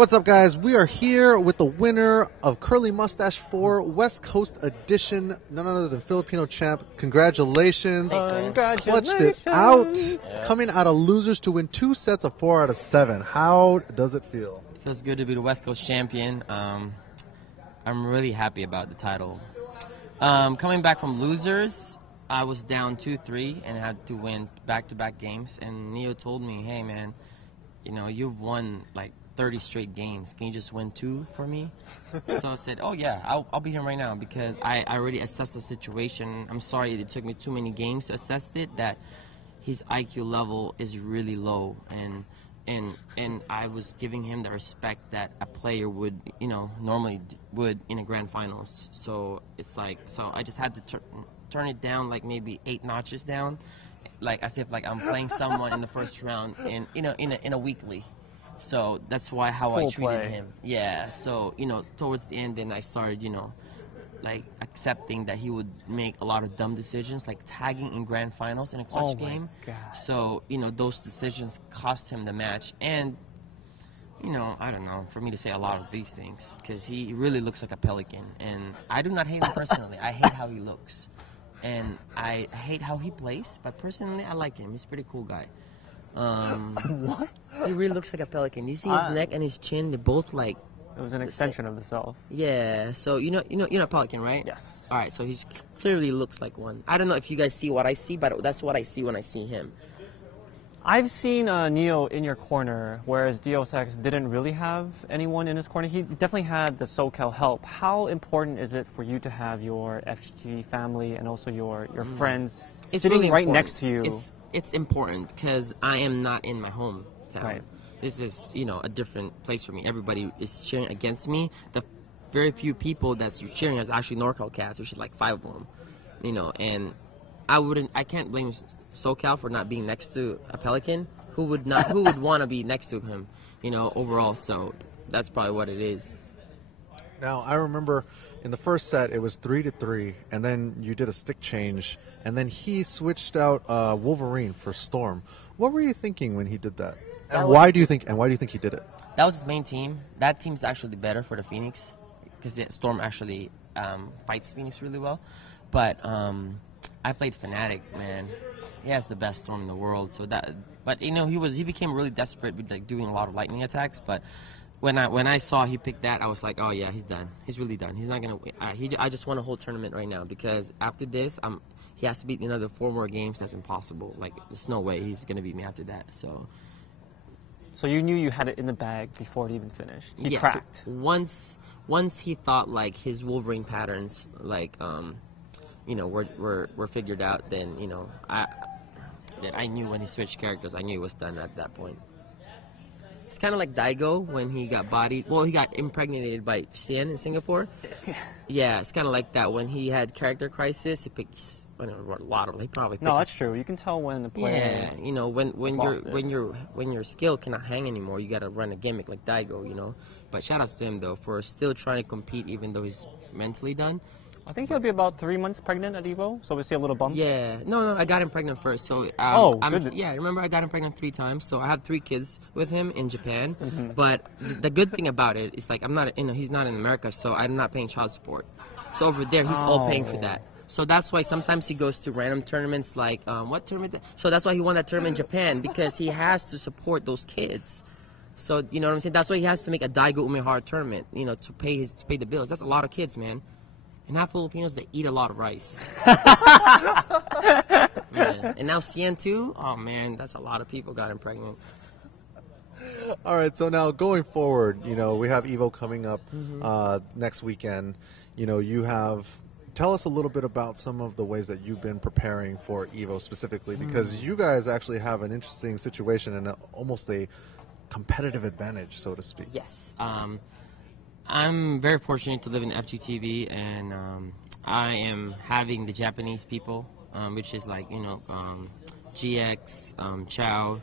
What's up, guys? We are here with the winner of Curleh Mustache 4 West Coast Edition, none other than PelicanoChamp. Congratulations. Clutched it out. Yeah. Coming out of losers to win 2 sets of 4 out of 7. How does it feel? It feels good to be the West Coast champion. I'm really happy about the title. Coming back from losers, I was down 2-3 and had to win back-to-back games. And Neo told me, hey, man, you know, you've won like 30 straight games. Can you just win 2 for me? So I said, oh, yeah, I'll be here right now because I already assessed the situation. I'm sorry it took me too many games to assess it, that his IQ level is really low. And I was giving him the respect that a player would, you know, normally would in a grand finals. So it's like, so I just had to turn it down like maybe 8 notches down, like as if like I'm playing someone in the first round in a weekly. So that's how I treated him. Yeah. So, you know, towards the end, then I started, you know, like accepting that he would make a lot of dumb decisions, like tagging in grand finals in a clutch game. So, you know, those decisions cost him the match. And, you know, I don't know, for me to say a lot of these things, because he really looks like a Pelican. And I do not hate him personally. I hate how he looks. And I hate how he plays, but personally, I like him. He's a pretty cool guy. What? He really looks like a pelican. You see his neck and his chin, they're both like... It was an extension of the self. Yeah, so you're a pelican, right? Yes. All right, so he clearly looks like one. I don't know if you guys see what I see, but that's what I see when I see him. I've seen Neo in your corner, whereas Deus Ex didn't really have anyone in his corner. He definitely had the SoCal help. How important is it for you to have your FG family and also your friends sitting really right important. next to you? It's important because I am not in my hometown. Right. This is, you know, a different place for me. Everybody is cheering against me. The very few people that's cheering is actually NorCal cats, which is like 5 of them, you know. And I can't blame SoCal for not being next to a Pelican. Who would want to be next to him, you know, overall. So that's probably what it is. Now, I remember in the first set, it was 3-3, and then you did a stick change, and then he switched out Wolverine for Storm. What were you thinking when he did that? And why do you think he did it? That was his main team. That team's actually better for the Phoenix because Storm actually fights Phoenix really well. But I played Fnatic, man. He has the best Storm in the world. But you know, he became really desperate with like doing a lot of lightning attacks. But when I saw he picked that, I was like, oh yeah, he's done. He's really done. He's not gonna. I just want a whole tournament right now because after this, he has to beat me another 4 more games. That's impossible. Like there's no way he's gonna beat me after that. So you knew you had it in the bag before it even finished. He yes, cracked. Once he thought like his Wolverine patterns, like you know, were figured out, then you know, I knew when he switched characters, I knew it was done at that point. It's kind of like Daigo when he got bodied. Well, he got impregnated by Cien in Singapore. Yeah, it's kind of like that when he had character crisis. He picked a lot of. He probably picked. No, that's true. You can tell when the player. Yeah, you know, when your skill cannot hang anymore, you gotta run a gimmick like Daigo, you know. But shout outs to him though for still trying to compete even though he's mentally done. I think he'll be about 3 months pregnant at Evo, so we see a little bump. Yeah, no, I got him pregnant first. So good. Yeah, remember I got him pregnant 3 times. So I have 3 kids with him in Japan. But the good thing about it is like he's not in America, so I'm not paying child support. So over there, he's all paying for that. So that's why sometimes he goes to random tournaments like what tournament? So that's why he won that tournament in Japan because he has to support those kids. So you know what I'm saying? That's why he has to make a Daigo Umehara tournament, you know, to pay the bills. That's a lot of kids, man. And half Filipinos, they eat a lot of rice. Man. And now Cien too? Oh, man, that's a lot of people got him pregnant. All right, so now going forward, you know, we have Evo coming up next weekend. You know, tell us a little bit about some of the ways that you've been preparing for Evo specifically, because you guys actually have an interesting situation and almost a competitive advantage, so to speak. Yes. I'm very fortunate to live in FGTV, and I am having the Japanese people, which is like, you know, GX, Chow,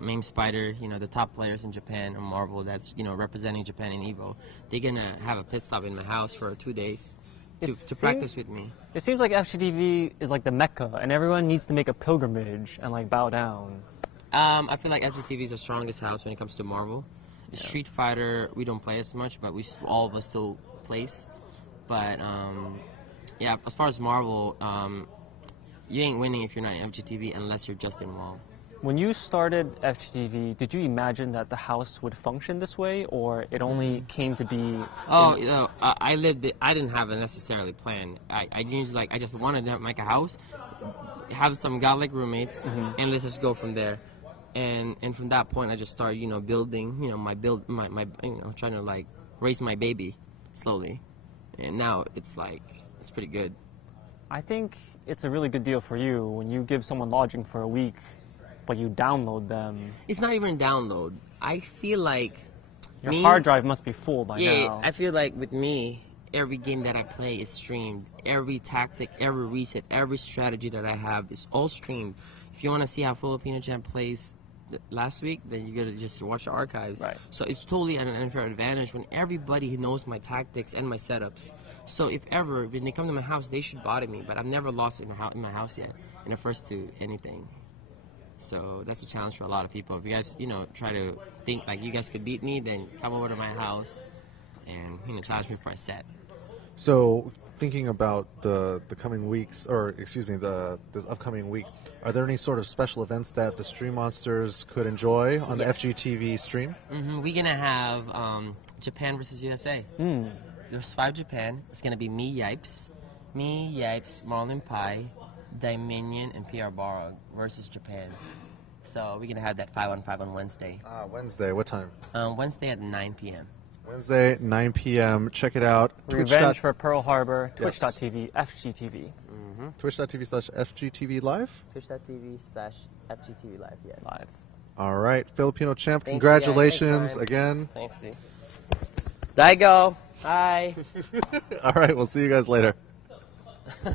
Mame Spider, you know, the top players in Japan and Marvel that's, you know, representing Japan in Evo. They're going to have a pit stop in my house for 2 days to practice with me. It seems like FGTV is like the Mecca, and everyone needs to make a pilgrimage and like bow down. I feel like FGTV is the strongest house when it comes to Marvel. Street Fighter, we don't play as much, but all of us still plays. But yeah, as far as Marvel, you ain't winning if you're not in FGTV unless you're just involved. When you started FGTV, did you imagine that the house would function this way, or it only came to be? Oh, you know, I lived it. I didn't have a necessarily plan. I just wanted to make a house, have some godlike roommates, and let's just go from there. And from that point, I just started, you know, building, you know, my trying to like raise my baby slowly, and now it's pretty good. I think it's a really good deal for you when you give someone lodging for a week, but you download them. It's not even download. I feel like Your hard drive must be full by yeah, now. I feel like with me, every game that I play is streamed. Every tactic, every reset, every strategy that I have is all streamed. If you want to see how PelicanoChamp plays last week, then you gotta just watch the archives. Right. So it's totally an unfair advantage when everybody knows my tactics and my setups. So if ever when they come to my house, they should bother me. But I've never lost in my house yet in the first to anything. So that's a challenge for a lot of people. If you guys, you know, try to think like you guys could beat me, then come over to my house and, you know, challenge me for a set. So, thinking about the coming weeks, or excuse me, this upcoming week, are there any sort of special events that the Stream Monsters could enjoy on the FGTV stream? We're gonna have Japan versus USA. There's 5 Japan. It's gonna be me, Yipes, Marlon Pai, Dominion, and PR Barog versus Japan. So we're gonna have that 5-on-5 on Wednesday. Wednesday, what time? Wednesday at 9 p.m. Wednesday, 9 p.m. Check it out. Revenge for Pearl Harbor, Yes. Twitch.tv, FGTV. Twitch.tv/FGTV Live. Twitch.tv/FGTV Live, yes. Live. All right, PelicanoChamp, Thanks, congratulations guys. Thanks, again. Thanks, Steve. Daigo. Hi. All right, we'll see you guys later. God.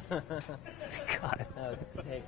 That was sick.